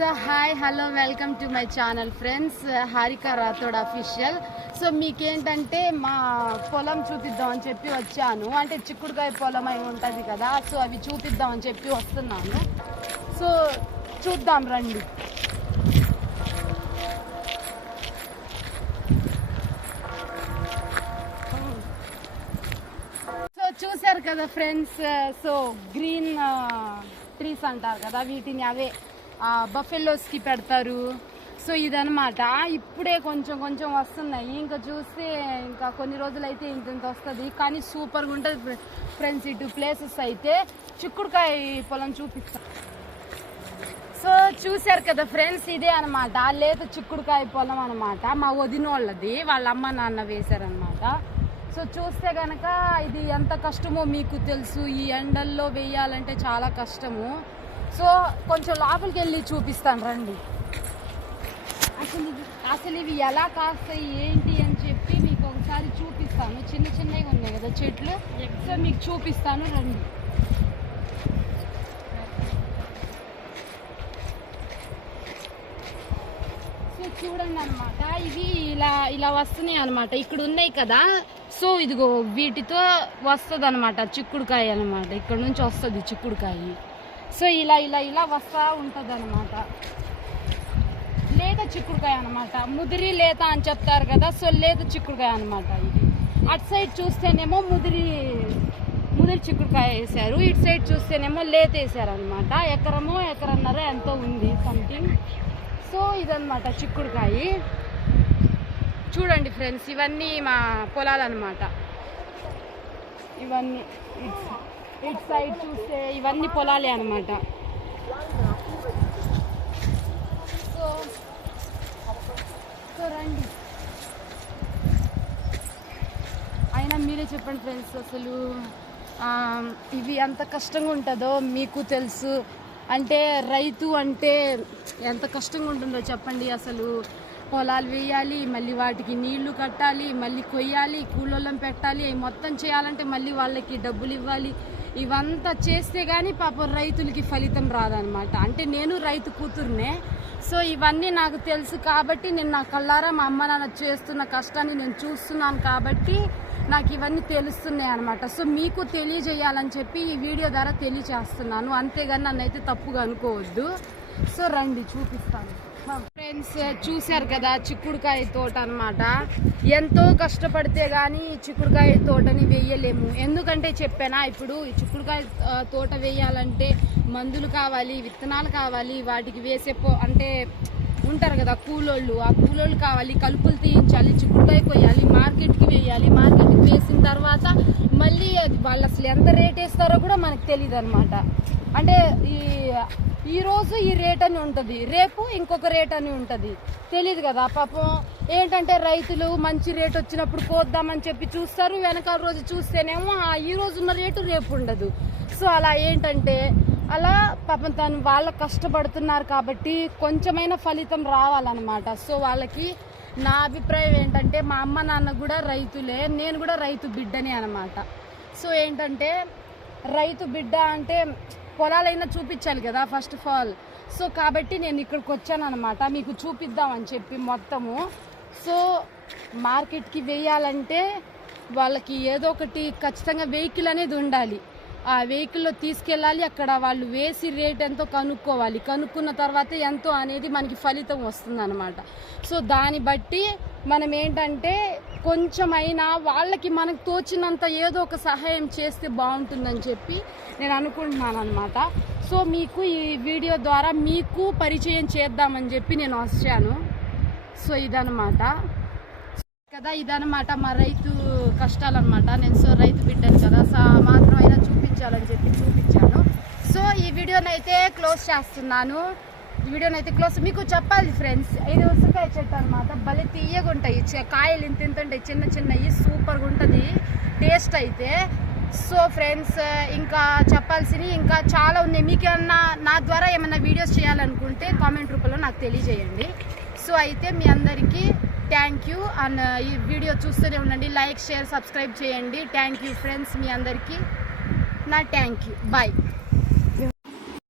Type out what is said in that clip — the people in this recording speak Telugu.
So hi hello welcome to my channel friends, Harika Rathod official. So మీకేంటంటే మా పొలం చూపిద్దామని చెప్పి వచ్చాను. అంటే చిక్కుడుకాయ పొలం అయి ఉంటుంది కదా, సో అవి చూపిద్దామని చెప్పి వస్తున్నాను. సో చూద్దాం రండి. సో చూసారు కదా ఫ్రెండ్స్, సో గ్రీన్ ట్రీస్ అంటారు కదా, వీటిని అవే బఫెల్లోస్కి పెడతారు. సో ఇదనమాట. ఇప్పుడే కొంచెం కొంచెం వస్తున్నాయి, ఇంకా చూస్తే ఇంకా కొన్ని రోజులైతే ఇంత వస్తుంది. కానీ సూపర్గా ఉంటుంది ఫ్రెండ్స్. ఇటు ప్లేసెస్ అయితే చిక్కుడుకాయ పొలం చూపిస్తాం. సో చూశారు కదా ఫ్రెండ్స్, ఇదే అనమాట లేత చిక్కుడుకాయ పొలం అనమాట. మా వదిన వాళ్ళది, వాళ్ళ అమ్మ నాన్న వేశారనమాట. సో చూస్తే కనుక ఇది ఎంత కష్టమో మీకు తెలుసు. ఈ ఎండల్లో వేయాలంటే చాలా కష్టము. సో కొంచెం లోపలికి వెళ్ళి చూపిస్తాను రండి. అసలు ఇవి ఎలా కాస్తాయి ఏంటి అని చెప్పి మీకు ఒకసారి చూపిస్తాను. చిన్న చిన్నగా ఉన్నాయి కదా చెట్లు, సో మీకు చూపిస్తాను రండి. సో చూడండి అనమాట, ఇవి ఇలా ఇలా వస్తున్నాయి అనమాట. ఇక్కడ ఉన్నాయి కదా, సో ఇదిగో వీటితో వస్తుంది అనమాట చిక్కుడుకాయ అనమాట. ఇక్కడ నుంచి వస్తుంది చిక్కుడుకాయ. సో ఇలా ఇలా ఇలా వస్తూ ఉంటుంది అనమాట. లేత చిక్కుడుకాయ అనమాట. ముదిరి లేత అని చెప్తారు కదా, సో లేత చిక్కుడుకాయ అనమాట ఇది. అటు సైడ్ చూస్తేనేమో ముదిరి చిక్కుడుకాయ వేసారు, ఇటు సైడ్ చూస్తేనేమో లేత వేసారు అనమాట. ఎకరన్నర ఎంతో ఉంది సంథింగ్. సో ఇదనమాట చిక్కుడుకాయ. చూడండి ఫ్రెండ్స్, ఇవన్నీ మా పొలాలు అనమాట. ఇవన్నీ ఇటు సైడ్ చూస్తే ఇవన్నీ పొలాలే అనమాట. సో రండి. అయినా మీరే చెప్పండి ఫ్రెండ్స్, అసలు ఇవి ఎంత కష్టంగా ఉంటుందో మీకు తెలుసు. అంటే రైతు అంటే ఎంత కష్టంగా ఉంటుందో చెప్పండి. అసలు పొలాలు వేయాలి, మళ్ళీ వాటికి నీళ్లు కట్టాలి, మళ్ళీ కొయ్యాలి, కూలోళ్ళం పెట్టాలి, అవి మొత్తం చేయాలంటే మళ్ళీ వాళ్ళకి డబ్బులు ఇవ్వాలి. ఇవంతా చేస్తే కానీ పాపం రైతులకి ఫలితం రాదనమాట. అంటే నేను రైతు కూతురునే, సో ఇవన్నీ నాకు తెలుసు కాబట్టి నేను నా కళ్ళారా మా అమ్మ నాన్న చేస్తున్న కష్టాన్ని నేను చూస్తున్నాను కాబట్టి నాకు ఇవన్నీ తెలుస్తున్నాయి అనమాట. సో మీకు తెలియజేయాలని చెప్పి ఈ వీడియో ద్వారా తెలియచేస్తున్నాను, అంతేగాని నన్ను అయితే తప్పుగా అనుకోవద్దు. సో రండి చూపిస్తాను. ఫ్రెండ్స్ చూశారు కదా చిక్కుడుకాయ తోట అనమాట. ఎంతో కష్టపడితే కానీ చిక్కుడుకాయ తోటని వేయలేము. ఎందుకంటే చెప్పానా, ఇప్పుడు ఈ చిక్కుడుకాయ తోట వేయాలంటే మందులు కావాలి, విత్తనాలు కావాలి, వాటికి వేసే అంటే ఉంటారు కదా కూలోళ్ళు, ఆ కూలోళ్ళు కావాలి, కలుపులు తీయించాలి, చిక్కుడుకాయ కొయ్యాలి, మార్కెట్కి వేయాలి. మార్కెట్కి వేసిన తర్వాత మళ్ళీ అది వాళ్ళు అసలు ఎంత రేట్ వేస్తారో కూడా మనకు తెలియదు అనమాట. అంటే ఈరోజు ఈ రేట్ అని ఉంటుంది, రేపు ఇంకొక రేట్ అని ఉంటుంది, తెలియదు కదా పాపం. ఏంటంటే రైతులు మంచి రేట్ వచ్చినప్పుడు కోద్దామని చెప్పి చూస్తారు, వెనకాల రోజు చూస్తేనేమో ఈ రోజు ఉన్న రేటు రేపు ఉండదు. సో అలా ఏంటంటే అలా పాపం వాళ్ళు కష్టపడుతున్నారు కాబట్టి కొంచెమైనా ఫలితం రావాలన్నమాట. సో వాళ్ళకి నా అభిప్రాయం ఏంటంటే, మా అమ్మ నాన్న కూడా రైతులే, నేను కూడా రైతు బిడ్డనే అనమాట. సో ఏంటంటే రైతు బిడ్డ అంటే పొలాలైనా చూపించాలి కదా ఫస్ట్ ఆఫ్ ఆల్. సో కాబట్టి నేను ఇక్కడికి వచ్చాను అనమాట, మీకు చూపిద్దామని చెప్పి మొత్తము. సో మార్కెట్కి వేయాలంటే వాళ్ళకి ఏదో ఒకటి ఖచ్చితంగా వెహికల్ అనేది ఉండాలి. ఆ వెహికల్లో తీసుకెళ్ళాలి, అక్కడ వాళ్ళు వేసి రేట్ ఎంతో కనుక్కోవాలి. కనుక్కున్న తర్వాత ఎంతో అనేది మనకి ఫలితం వస్తుంది అనమాట. సో దాన్ని బట్టి మనం ఏంటంటే కొంచెమైనా వాళ్ళకి మనకు తోచినంత ఏదో ఒక సహాయం చేస్తే బాగుంటుందని చెప్పి నేను అనుకుంటున్నాను అనమాట. సో మీకు ఈ వీడియో ద్వారా మీకు పరిచయం చేద్దామని చెప్పి నేను వచ్చాను. సో ఇదనమాట కదా, ఇదనమాట మా రైతు కష్టాలన్నమాట. నేను సో రైతు బిడ్డను కదా, సో మాత్రం అయినా చూపించాలని చెప్పి చూపించాను. సో ఈ వీడియోనైతే క్లోజ్ చేస్తున్నాను. మీకు చెప్పాలి ఫ్రెండ్స్, ఇది ఉసిరికాయ చెట్టు అనమాట. భలే తీయగా ఉంటాయి కాయలు, ఇంత ఉంటాయి, చిన్న చిన్నవి, సూపర్గా ఉంటుంది టేస్ట్ అయితే. సో ఫ్రెండ్స్ ఇంకా చెప్పాల్సినవి ఇంకా చాలా ఉన్నాయి. మీకు ఏమన్నా నా ద్వారా ఏమైనా వీడియోస్ చేయాలనుకుంటే కామెంట్ రూపంలో నాకు తెలియజేయండి. సో అయితే మీ అందరికీ థ్యాంక్ యూ. అండ్ ఈ వీడియో చూస్తూనే ఉండండి, లైక్ షేర్ సబ్స్క్రైబ్ చేయండి. థ్యాంక్ యూ ఫ్రెండ్స్, మీ అందరికీ నా థ్యాంక్ యూ. బాయ్.